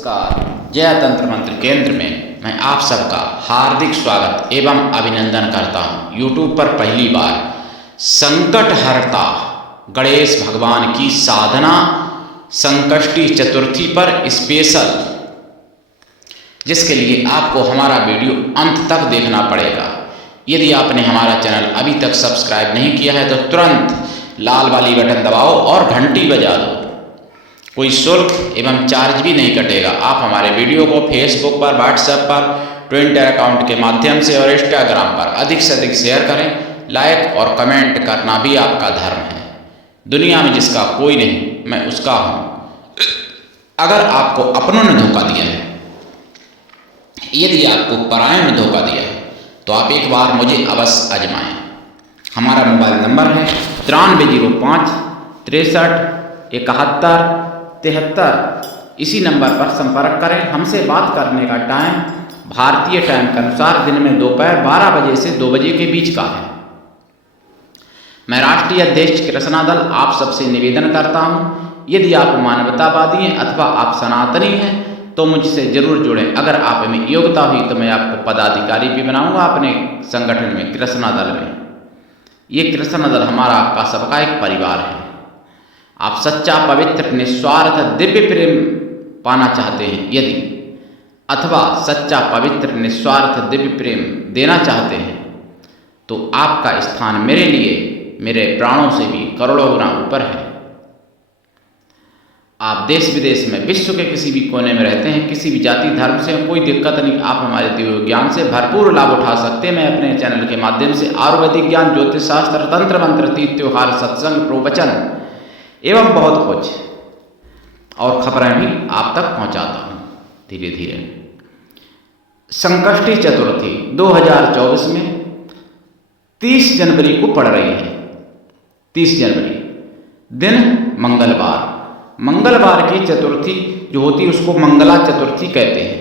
नमस्कार। जय तंत्र मंत्र केंद्र में मैं आप सबका हार्दिक स्वागत एवं अभिनंदन करता हूँ। यूट्यूब पर पहली बार संकट हरता गणेश भगवान की साधना संकष्टी चतुर्थी पर स्पेशल, जिसके लिए आपको हमारा वीडियो अंत तक देखना पड़ेगा। यदि आपने हमारा चैनल अभी तक सब्सक्राइब नहीं किया है तो तुरंत लाल वाली बटन दबाओ और घंटी बजा दो। कोई शुल्क एवं चार्ज भी नहीं कटेगा। आप हमारे वीडियो को फेसबुक पर, व्हाट्सएप पर, ट्विटर अकाउंट के माध्यम से और इंस्टाग्राम पर अधिक से अधिक शेयर करें। लाइक और कमेंट करना भी आपका धर्म है। दुनिया में जिसका कोई नहीं, मैं उसका हूँ। अगर आपको अपनों ने धोखा दिया है, यदि आपको परायों ने धोखा दिया है, तो आप एक बार मुझे अवश्य आजमाएं। हमारा मोबाइल नंबर है 9305 63 71 73। इसी नंबर पर संपर्क करें। हमसे बात करने का टाइम भारतीय टाइम के अनुसार दिन में दोपहर 12 बजे से 2 बजे के बीच का है। मैं राष्ट्रीय अध्यक्ष कृष्णा दल आप सबसे निवेदन करता हूं, यदि आप मानवतावादी हैं अथवा आप सनातनी हैं तो मुझसे जरूर जुड़ें। अगर आप में योग्यता हुई तो मैं आपको पदाधिकारी भी बनाऊंगा अपने संगठन में, कृष्णा दल में। ये कृष्णा दल हमारा आपका सबका एक परिवार है। आप सच्चा, पवित्र, निस्वार्थ, दिव्य प्रेम पाना चाहते हैं यदि, अथवा सच्चा, पवित्र, निस्वार्थ, दिव्य प्रेम देना चाहते हैं, तो आपका स्थान मेरे लिए मेरे प्राणों से भी करोड़ों गुना ऊपर है। आप देश विदेश में, विश्व के किसी भी कोने में रहते हैं, किसी भी जाति धर्म से कोई दिक्कत नहीं। आप हमारे दिव्य ज्ञान से भरपूर लाभ उठा सकते हैं। मैं अपने चैनल के माध्यम से आयुर्वेदिक ज्ञान, ज्योतिष शास्त्र, तंत्र मंत्र, तीज त्योहार, सत्संग, प्रवचन एवं बहुत कुछ और खबरें भी आप तक पहुंचाता हूं धीरे धीरे। संकष्टी चतुर्थी 2024 में 30 जनवरी को पड़ रही है। 30 जनवरी दिन मंगलवार। मंगलवार की चतुर्थी जो होती है उसको मंगला चतुर्थी कहते हैं।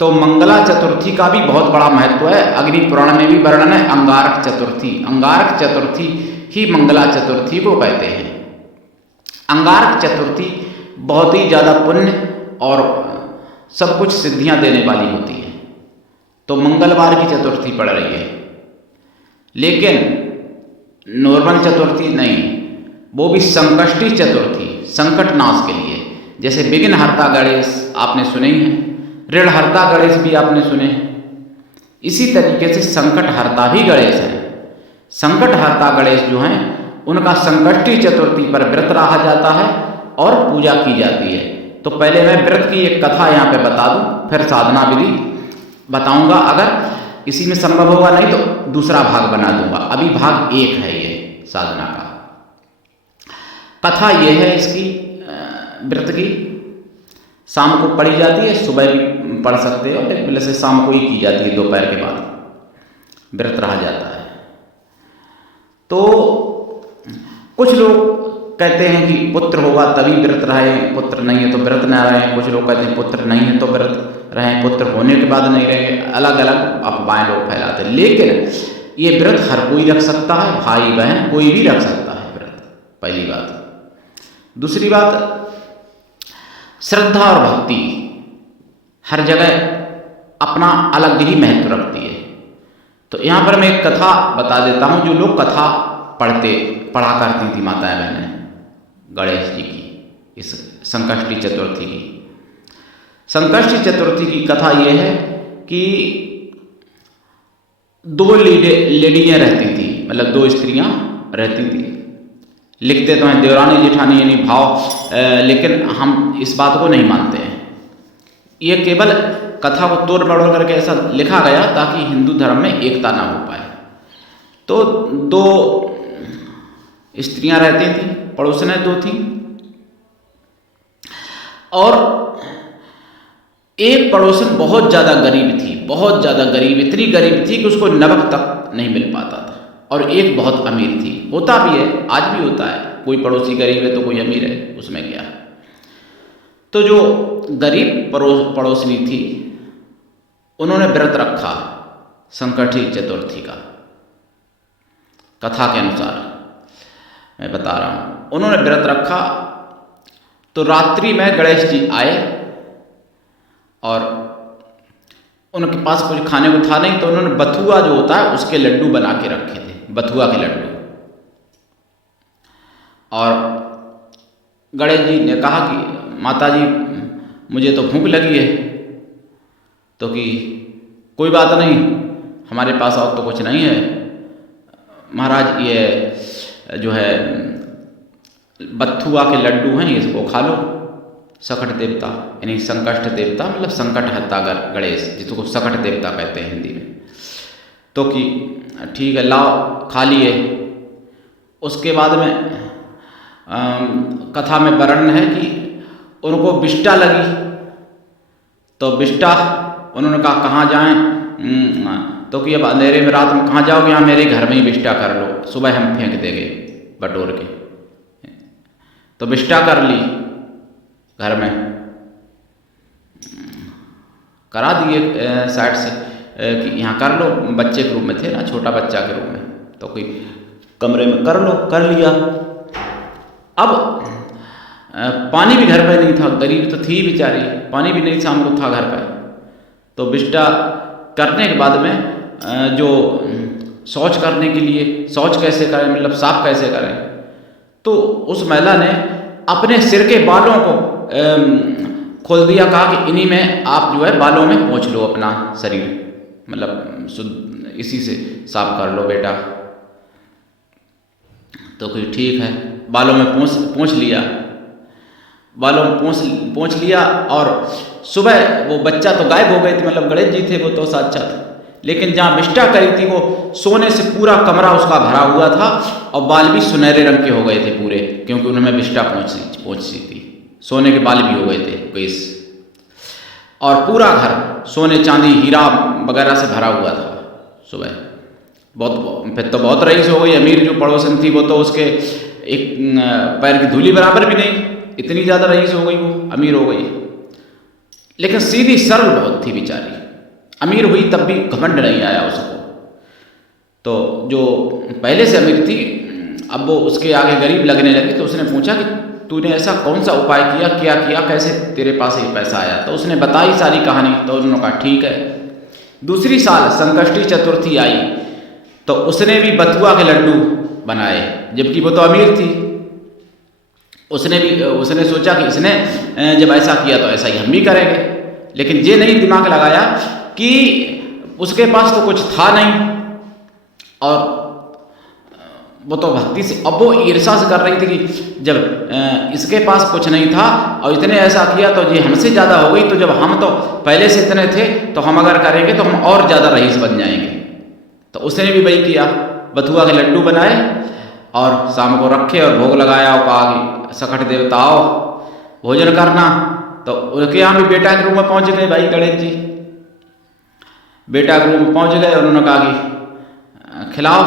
तो मंगला चतुर्थी का भी बहुत बड़ा महत्व है। अग्नि पुराण में भी वर्णन है। अंगारक चतुर्थी, अंगारक चतुर्थी ही मंगला चतुर्थी को कहते हैं। अंगारक चतुर्थी बहुत ही ज़्यादा पुण्य और सब कुछ सिद्धियां देने वाली होती है। तो मंगलवार की चतुर्थी पड़ रही है, लेकिन नॉर्मल चतुर्थी नहीं, वो भी संकष्टी चतुर्थी, संकट नाश के लिए। जैसे विघ्न हरता गणेश आपने सुने ही हैं, ऋण हरता गणेश भी आपने सुने हैं। इसी तरीके से संकट हरता भी गणेश है। संकट हरता गणेश जो हैं उनका संकष्टी चतुर्थी पर व्रत रहा जाता है और पूजा की जाती है। तो पहले मैं व्रत की एक कथा यहाँ पे बता दूं, फिर साधना विधि बताऊंगा। अगर इसी में संभव होगा, नहीं तो दूसरा भाग बना दूंगा। अभी भाग 1 है ये साधना का। कथा ये है इसकी व्रत की। शाम को पढ़ी जाती है, सुबह भी पढ़ सकते हो, पहले से शाम को ही की जाती है, दोपहर के बाद व्रत रहा जाता है। तो कुछ लोग कहते हैं कि पुत्र होगा तभी व्रत रहे, पुत्र नहीं है तो व्रत न रहे। कुछ लोग कहते हैं पुत्र नहीं है तो व्रत रहें, पुत्र होने के बाद नहीं रहे। अलग अलग अफवाहें लोग फैलाते हैं। लेकिन ये व्रत हर कोई रख सकता है, भाई बहन कोई भी रख सकता है व्रत, पहली बात। दूसरी बात, श्रद्धा और भक्ति हर जगह अपना अलग ही महत्व रखती है। तो यहाँ पर मैं एक कथा बता देता हूँ। जो लोग कथा पढ़ा करती थी माताएं बहनें गणेश जी की, इस संकष्टी चतुर्थी की। संकष्टी चतुर्थी की कथा यह है कि 2 लेडियाँ रहती थी, मतलब 2 स्त्रियाँ रहती थी। लिखते तो हैं देवरानी जेठानी यानी भाव, लेकिन हम इस बात को नहीं मानते हैं। ये केवल कथा को तोड़ मरोड़ करके ऐसा लिखा गया ताकि हिंदू धर्म में एकता ना हो पाए। तो 2 स्त्रियां रहती थी, पड़ोसनें 2 थी, और एक पड़ोसन बहुत ज़्यादा गरीब थी, बहुत ज़्यादा गरीब, इतनी गरीब थी कि उसको नमक तक नहीं मिल पाता था। और एक बहुत अमीर थी। होता भी है, आज भी होता है, कोई पड़ोसी गरीब है तो कोई अमीर है, उसमें क्या। तो जो गरीब पड़ोसनी थी उन्होंने व्रत रखा संकष्टी चतुर्थी का। कथा के अनुसार मैं बता रहा हूँ, उन्होंने व्रत रखा तो रात्रि में गणेश जी आए और उनके पास कुछ खाने को था नहीं, तो उन्होंने बथुआ जो होता है उसके लड्डू बना के रखे थे, बथुआ के लड्डू। और गणेश जी ने कहा कि माता जी मुझे तो भूख लगी है, तो कि कोई बात नहीं, हमारे पास और तो कुछ नहीं है महाराज, ये जो है बथुआ के लड्डू हैं, इसको खा लो। सकट देवता यानी संकष्ट देवता, मतलब संकट हत्ता गणेश, जिसको सकट देवता कहते हैं हिंदी में। तो कि ठीक है लाओ, खा लिए। उसके बाद में कथा में वर्णन है कि उनको विष्ठा लगी, तो विष्ठा उन्होंने कहा कहाँ जाएं, तो कि अब अंधेरे में रात में कहाँ जाओगे, यहाँ मेरे घर में ही विष्ठा कर लो, सुबह हम फेंक देंगे बटोर के। तो विष्ठा कर ली, घर में करा दिए साइड से कि यहाँ कर लो, बच्चे के रूप में थे ना, छोटा बच्चा के रूप में, तो कोई कमरे में कर लो, कर लिया। अब पानी भी घर पे नहीं था, गरीब तो थी बेचारी, पानी भी नहीं शाम को था घर पे। तो विष्ठा करने के बाद में जो शौच करने के लिए, शौच कैसे करें, मतलब साफ कैसे करें, तो उस महिला ने अपने सिर के बालों को खोल दिया, कहा कि इन्हीं में आप जो है बालों में पोंछ लो अपना शरीर, मतलब शुद्ध इसी से साफ कर लो बेटा। तो कोई ठीक है, बालों में पोंछ लिया, बालों में पोंछ लिया। और सुबह वो बच्चा तो गायब हो गए थे, मतलब गणेश जी थे वो तो साक्षात, लेकिन जहाँ विष्ठा करी थी वो सोने से पूरा कमरा उसका भरा हुआ था, और बाल भी सुनहरे रंग के हो गए थे पूरे, क्योंकि उन्होंने विष्ठा पहुँची थी, सोने के बाल भी हो गए थे केस। और पूरा घर सोने चांदी हीरा वगैरह से भरा हुआ था सुबह। बहुत फिर तो बहुत रईस हो गई, अमीर जो पड़ोसन थी वो तो उसके एक पैर की धूली बराबर भी नहीं, इतनी ज़्यादा रईस हो गई, वो अमीर हो गई। लेकिन सीधी सरल बहुत थी बेचारी, अमीर हुई तब भी घमंड नहीं आया उसको। तो जो पहले से अमीर थी अब वो उसके आगे गरीब लगने लगी, तो उसने पूछा कि तूने ऐसा कौन सा उपाय किया, क्या किया, कैसे तेरे पास ये पैसा आया। तो उसने बताई सारी कहानी। तो उन्होंने कहा ठीक है। दूसरी साल संकष्टी चतुर्थी आई, तो उसने भी बथुआ के लड्डू बनाए, जबकि वो तो अमीर थी। उसने सोचा कि इसने जब ऐसा किया तो ऐसा ही हम भी करेंगे, लेकिन ये नहीं दिमाग लगाया कि उसके पास तो कुछ था नहीं, और वो तो भक्ति से, अब वो ईर्षा से कर रही थी कि जब इसके पास कुछ नहीं था और इतने ऐसा किया तो ये हमसे ज़्यादा हो गई, तो जब हम तो पहले से इतने थे तो हम अगर करेंगे तो हम और ज़्यादा रईस बन जाएंगे। तो उसने भी वही किया, बथुआ के लड्डू बनाए और शाम को रखे और भोग लगाया और कहा कि सकट देवता आओ भोजन करना। तो उनके यहाँ भी बेटा के रूप में पहुँच गए भाई गणेश जी, बेटा के रूप में पहुँच गए। उन्होंने कहा कि खिलाओ,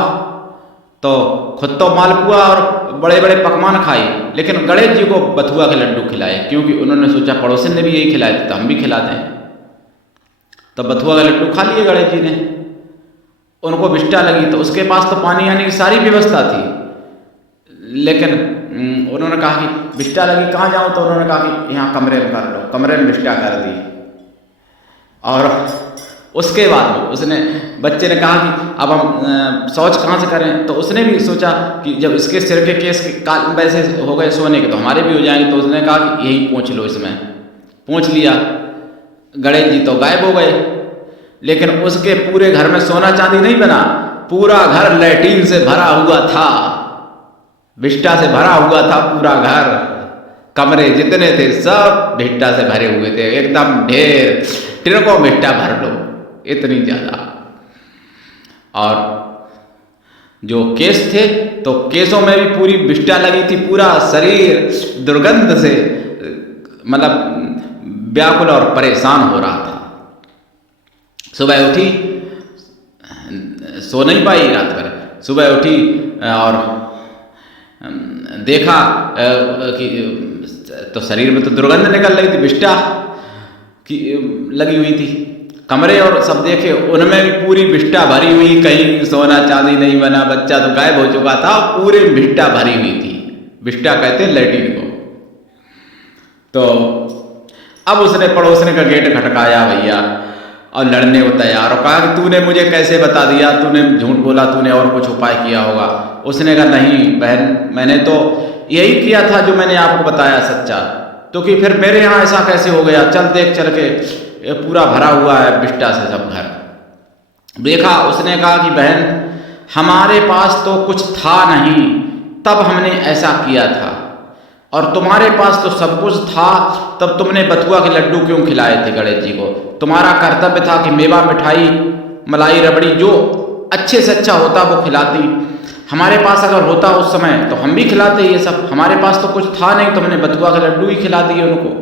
तो खुद तो मालपुआ और बड़े बड़े पकवान खाए, लेकिन गणेश जी को बथुआ के लड्डू खिलाए, क्योंकि उन्होंने सोचा पड़ोसन ने भी यही खिलाए थे तो हम भी खिला दें। तो बथुआ का लड्डू खा लिए गणेश जी ने। उनको विष्ठा लगी, तो उसके पास तो पानी आने की सारी व्यवस्था थी, लेकिन उन्होंने कहा कि विष्ठा लगी कहाँ जाऊँ, तो उन्होंने कहा कि यहाँ कमरे में कर लो। कमरे में विष्ठा कर दी। और उसके बाद उसने बच्चे ने कहा कि अब हम शौच कहाँ से करें। तो उसने भी सोचा कि जब इसके सिर के केस वैसे हो गए सोने के, तो हमारे भी हो जाएंगे। तो उसने कहा कि यही पोंछ लो, इसमें पोंछ लिया। गणेश जी तो गायब हो गए, लेकिन उसके पूरे घर में सोना चांदी नहीं बना, पूरा घर लैट्रीन से भरा हुआ था, विष्ठा से भरा हुआ था पूरा घर। कमरे जितने थे सब विष्ठा से भरे हुए थे, एकदम ढेर, ट्रकों में विष्ठा भर लो, इतनी ज़्यादा। और जो केस थे तो केसों में भी पूरी विष्ठा लगी थी, पूरा शरीर दुर्गंध से मतलब व्याकुल और परेशान हो रहा था। सुबह उठी, सो नहीं पाई रात भर। सुबह उठी और देखा कि तो शरीर में तो दुर्गंध निकल रही थी, विष्ठा की लगी हुई थी। कमरे और सब देखे, उनमें भी पूरी विष्ठा भरी हुई, कहीं सोना चांदी नहीं बना, बच्चा तो गायब हो चुका था, पूरे विष्ठा भरी हुई थी। विष्ठा कहते हैं लैट्रिन को। तो अब उसने पड़ोसने का गेट खटकाया भैया और लड़ने को तैयार हो, कहा कि तूने मुझे कैसे बता दिया, तूने झूठ बोला, तूने और कुछ उपाय किया होगा। उसने कहा नहीं बहन, मैंने तो यही किया था जो मैंने आपको बताया सच्चा, तो कि फिर मेरे यहाँ ऐसा कैसे हो गया, चल देख चल के पूरा भरा हुआ है बिष्टा से सब घर। देखा, उसने कहा कि बहन हमारे पास तो कुछ था नहीं, तब हमने ऐसा किया था, और तुम्हारे पास तो सब कुछ था, तब तुमने बथुआ के लड्डू क्यों खिलाए थे गणेश जी को? तुम्हारा कर्तव्य था कि मेवा मिठाई मलाई रबड़ी जो अच्छे से अच्छा होता वो खिलाती। हमारे पास अगर होता उस समय तो हम भी खिलाते ये सब। हमारे पास तो कुछ था नहीं तो हमने बथुआ के लड्डू ही खिला दिए उनको।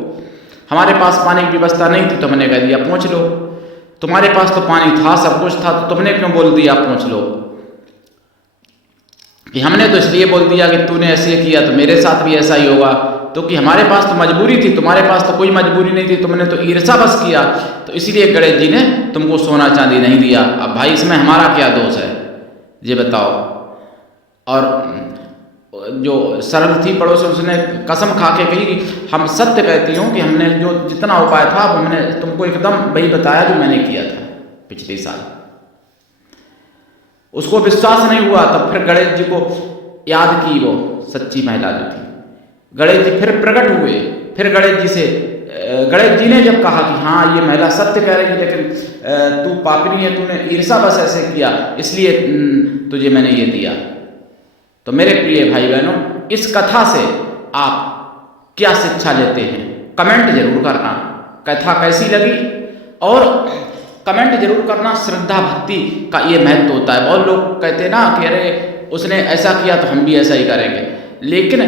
हमारे पास पानी की व्यवस्था नहीं थी तो हमने कह दिया पहुँच लो। तुम्हारे पास तो पानी था, सब कुछ था, तो तुमने क्यों बोल दिया पहुँच लो? कि हमने तो इसलिए बोल दिया कि तूने ऐसे किया तो मेरे साथ भी ऐसा ही होगा, तो कि हमारे पास तो मजबूरी थी, तुम्हारे पास तो कोई मजबूरी नहीं थी, तुमने तो ईर्षा बस किया, तो इसलिए गणेश जी ने तुमको सोना चांदी नहीं दिया। अब भाई इसमें हमारा क्या दोष है ये बताओ? और जो सरल थी पड़ोस उसने कसम खा के कही कि हम सत्य कहती हूँ कि हमने जो जितना उपाय था वो हमने तुमको एकदम वही बताया जो मैंने किया था पिछले साल। उसको विश्वास नहीं हुआ, तब फिर गणेश जी को याद की वो सच्ची महिला जो थी। गणेश जी फिर प्रकट हुए, फिर गणेश जी ने जब कहा कि हाँ ये महिला सत्य कह रही है, लेकिन तू पापनी है, तूने ईर्षा बस ऐसे किया, इसलिए तुझे मैंने ये दिया। तो मेरे प्रिय भाई बहनों, इस कथा से आप क्या शिक्षा लेते हैं कमेंट जरूर करना। कथा कैसी लगी और कमेंट जरूर करना। श्रद्धा भक्ति का ये महत्व होता है। बहुत लोग कहते हैं ना कि अरे उसने ऐसा किया तो हम भी ऐसा ही करेंगे, लेकिन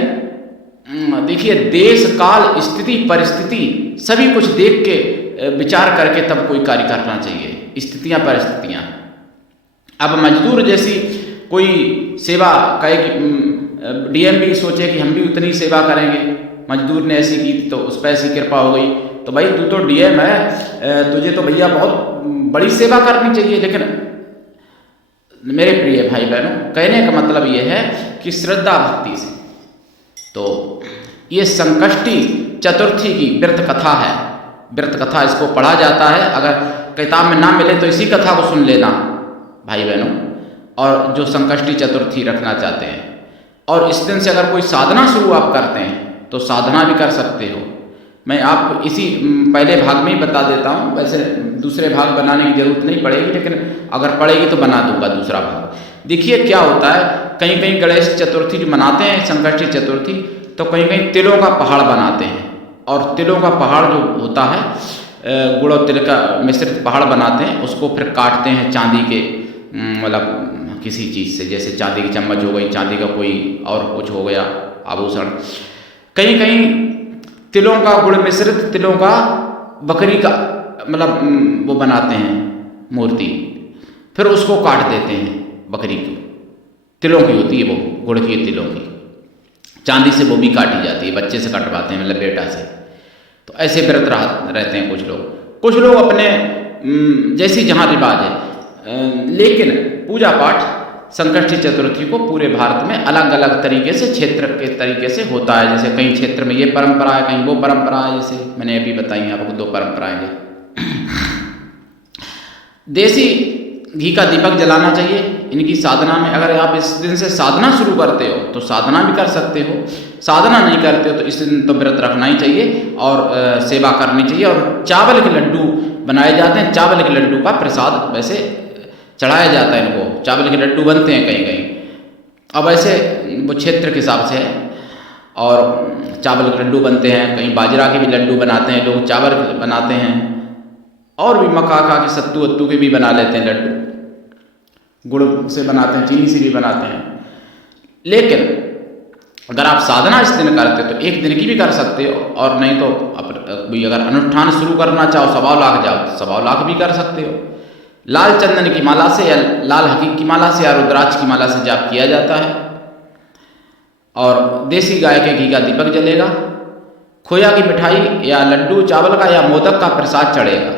देखिए देश काल स्थिति परिस्थिति सभी कुछ देख के विचार करके तब कोई कार्य करना चाहिए। स्थितियाँ परिस्थितियाँ, अब मजदूर जैसी कोई सेवा कहे कि डीएम भी सोचे कि हम भी उतनी सेवा करेंगे, मजदूर ने ऐसी की तो उस पर ऐसी कृपा हो गई, तो भाई तू तो डीएम है, तुझे तो भैया बहुत बड़ी सेवा करनी चाहिए। लेकिन मेरे प्रिय भाई बहनों, कहने का मतलब ये है कि श्रद्धा भक्ति से, तो ये संकष्टी चतुर्थी की व्रत कथा है। व्रत कथा इसको पढ़ा जाता है, अगर किताब में ना मिले तो इसी कथा को सुन लेना भाई बहनों। और जो संकष्टी चतुर्थी रखना चाहते हैं और इस दिन से अगर कोई साधना शुरू आप करते हैं तो साधना भी कर सकते हो। मैं आपको इसी पहले भाग में ही बता देता हूँ, वैसे दूसरे भाग बनाने की जरूरत नहीं पड़ेगी, लेकिन अगर पड़ेगी तो बना दूंगा दूसरा भाग। देखिए क्या होता है, कहीं कहीं गणेश चतुर्थी जो मनाते हैं संकष्टी चतुर्थी, तो कहीं कहीं तिलों का पहाड़ बनाते हैं, और तिलों का पहाड़ जो होता है गुड़ और तिल का मिश्रित पहाड़ बनाते हैं, उसको फिर काटते हैं चांदी के मतलब किसी चीज़ से, जैसे चांदी की चम्मच हो गई, चांदी का कोई और कुछ हो गया आभूषण। कहीं कहीं तिलों का गुड़ मिश्रित तिलों का बकरी का मतलब वो बनाते हैं मूर्ति, फिर उसको काट देते हैं बकरी को। तिलों की होती है वो, गुड़ की तिलों की, चांदी से वो भी काटी जाती है, बच्चे से कटवाते हैं मतलब बेटा से। तो ऐसे व्रत रहते हैं कुछ लोग अपने जैसी जहाँ रिवाज है। लेकिन पूजा पाठ संकष्टी चतुर्थी को पूरे भारत में अलग अलग तरीके से क्षेत्र के तरीके से होता है। जैसे कई क्षेत्र में ये परंपरा है, कहीं वो परंपरा है, जैसे मैंने अभी बताई आपको 2 परंपराएं हैं। देसी घी का दीपक जलाना चाहिए इनकी साधना में। अगर आप इस दिन से साधना शुरू करते हो तो साधना भी कर सकते हो, साधना नहीं करते हो तो इस दिन तो व्रत रखना ही चाहिए और सेवा करनी चाहिए। और चावल के लड्डू बनाए जाते हैं, चावल के लड्डू का प्रसाद वैसे चढ़ाया जाता है इनको, चावल के लड्डू बनते हैं कहीं कहीं। अब ऐसे वो क्षेत्र के हिसाब से है, और चावल के लड्डू बनते हैं, कहीं बाजरा के भी लड्डू बनाते हैं लोग, चावल बनाते हैं, और भी मक्का के सत्तू वत्तू के भी बना लेते हैं लड्डू, गुड़ से बनाते हैं, चीनी से भी बनाते हैं। लेकिन अगर आप साधना इस दिन करते हो तो एक दिन की भी कर सकते हो, और नहीं तो अगर अनुष्ठान शुरू करना चाहो 1.25 लाख जाओ तो 1.25 लाख भी कर सकते हो। लाल चंदन की माला से या लाल हकीक की माला से या रुद्राक्ष की माला से जाप किया जाता है, और देसी गाय के घी का दीपक जलेगा, खोया की मिठाई या लड्डू चावल का या मोदक का प्रसाद चढ़ेगा,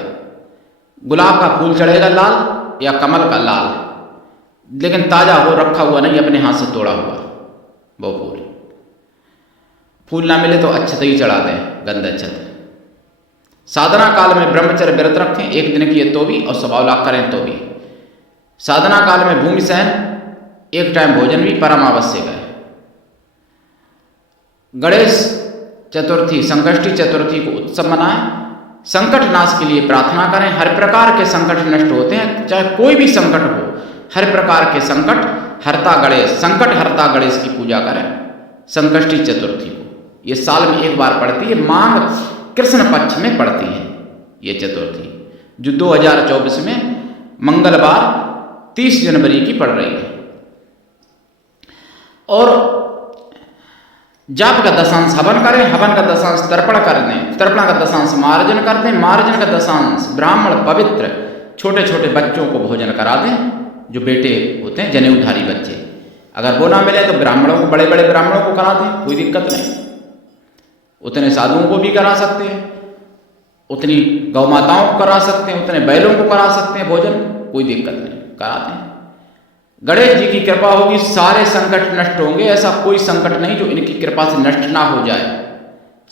गुलाब का फूल चढ़ेगा लाल या कमल का लाल, लेकिन ताज़ा हो रखा हुआ नहीं, अपने हाथ से तोड़ा हुआ वो फूल। फूल ना मिले तो अक्षत ही चढ़ा दें, गंध अक्षत। साधना काल में ब्रह्मचर्य व्रत रखें, 1 दिन किए तो भी और 1.25 लाख करें तो भी। साधना काल में भूमि सहन, 1 टाइम भोजन भी परम आवश्यक है। गणेश चतुर्थी, संकष्टी चतुर्थी को उत्सव मनाएं। संकट नाश के लिए प्रार्थना करें। हर प्रकार के संकट नष्ट होते हैं, चाहे कोई भी संकट हो, हर प्रकार के संकट हरता गणेश, संकट हरता गणेश की पूजा करें संकष्टी चतुर्थी को। ये साल में 1 बार पड़ती है, माघ कृष्ण पक्ष में पड़ती है ये चतुर्थी, जो 2024 में मंगलवार 30 जनवरी की पड़ रही है। और जाप का दशांश हवन करें, हवन का दशांश तर्पण कर दें, तर्पण का दशांश मार्जन कर दें, मार्जन का दशांश ब्राह्मण पवित्र छोटे छोटे बच्चों को भोजन करा दें, जो बेटे होते हैं जनेऊधारी बच्चे। अगर वो ना मिले तो ब्राह्मणों को, बड़े बड़े ब्राह्मणों को करा दें, कोई दिक्कत नहीं। उतने साधुओं को भी करा सकते हैं, उतनी गौ माताओं को करा सकते हैं, उतने बैलों को करा सकते हैं भोजन, कोई दिक्कत नहीं, कराते हैं। गणेश जी की कृपा होगी, सारे संकट नष्ट होंगे। ऐसा कोई संकट नहीं जो इनकी कृपा से नष्ट ना हो जाए।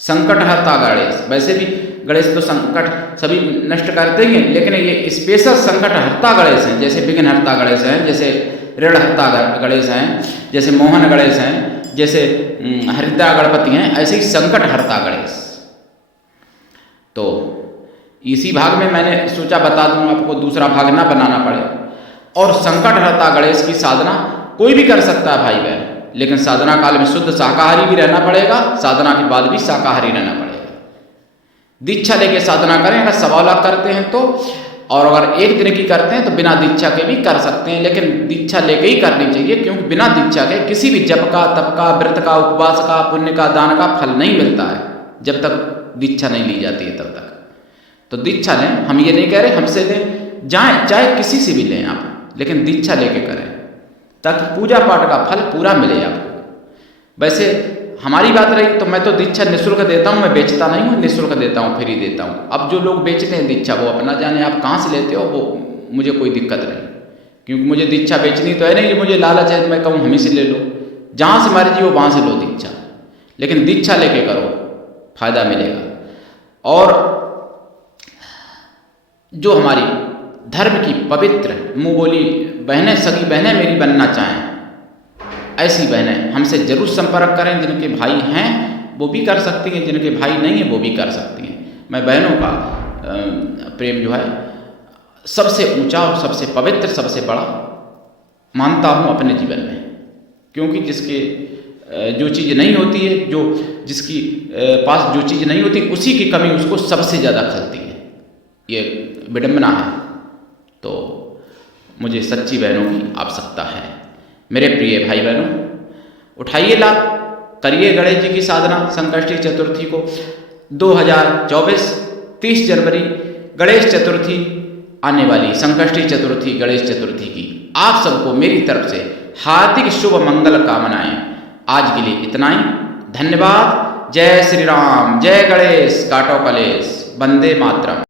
संकट हरता गणेश, वैसे भी गणेश तो संकट सभी नष्ट करते ही हैं, लेकिन ये स्पेशल संकट हरता गणेश हैं। जैसे विघ्न हरता गणेश हैं, जैसे ऋण हरता गणेश हैं, जैसे मोहन गणेश हैं, जैसे हरिद्रा गणपति हैं, ऐसे ही संकट हरता गणेश। तो इसी भाग में मैंने सोचा बता दूं आपको, दूसरा भाग ना बनाना पड़े। और संकट हरता गणेश की साधना कोई भी कर सकता है भाई बहन, लेकिन साधना काल में शुद्ध शाकाहारी भी रहना पड़ेगा, साधना के बाद भी शाकाहारी रहना पड़ेगा। दीक्षा लेके साधना करें, अगर 1.25 लाख करते हैं तो, और अगर 1 दिन की करते हैं तो बिना दीक्षा के भी कर सकते हैं, लेकिन दीक्षा लेके ही करनी चाहिए, क्योंकि बिना दीक्षा के किसी भी जप का, तप का, व्रत का, उपवास का, पुण्य का, दान का फल नहीं मिलता है, जब तक दीक्षा नहीं ली जाती है तब तक। तो दीक्षा लें, हम ये नहीं कह रहे हमसे लें, जाए चाहे किसी से भी लें आप, लेकिन दीक्षा लेके करें, ताकि पूजा पाठ का फल पूरा मिले आपको। वैसे हमारी बात रही तो मैं तो दीक्षा निःशुल्क देता हूँ, मैं बेचता नहीं हूँ, निःशुल्क देता हूँ, फ्री देता हूँ। अब जो लोग बेचते हैं दीक्षा, वो अपना जाने, आप कहाँ से लेते हो, वो मुझे कोई दिक्कत नहीं, क्योंकि मुझे दीक्षा बेचनी तो है नहीं कि मुझे लालच है मैं कहूँ हम ही से ले लो, जहाँ से मर्जी हो वहाँ से लो दीक्षा, लेकिन दीक्षा लेके करो, फायदा मिलेगा। और जो हमारी धर्म की पवित्र मुँह बोली बहनें, सगी बहनें मेरी बनना चाहें, ऐसी बहनें हमसे जरूर संपर्क करें। जिनके भाई हैं वो भी कर सकती हैं, जिनके भाई नहीं हैं वो भी कर सकती हैं। मैं बहनों का प्रेम जो है सबसे ऊंचा और सबसे पवित्र, सबसे बड़ा मानता हूँ अपने जीवन में, क्योंकि जिसके जो चीज़ नहीं होती है, जो जिसकी पास जो चीज़ नहीं होती, उसी की कमी उसको सबसे ज़्यादा खलती है, ये विडंबना है। तो मुझे सच्ची बहनों की आवश्यकता है। मेरे प्रिय भाई बहनों, उठाइए लाभ, करिए गणेश जी की साधना संकष्टी चतुर्थी को। 2024 30 जनवरी गणेश चतुर्थी आने वाली, संकष्टी चतुर्थी गणेश चतुर्थी की आप सबको मेरी तरफ से हार्दिक शुभ मंगल कामनाएं। आज के लिए इतना ही, धन्यवाद। जय श्री राम, जय गणेश, काटो कलेश, वंदे मातरम।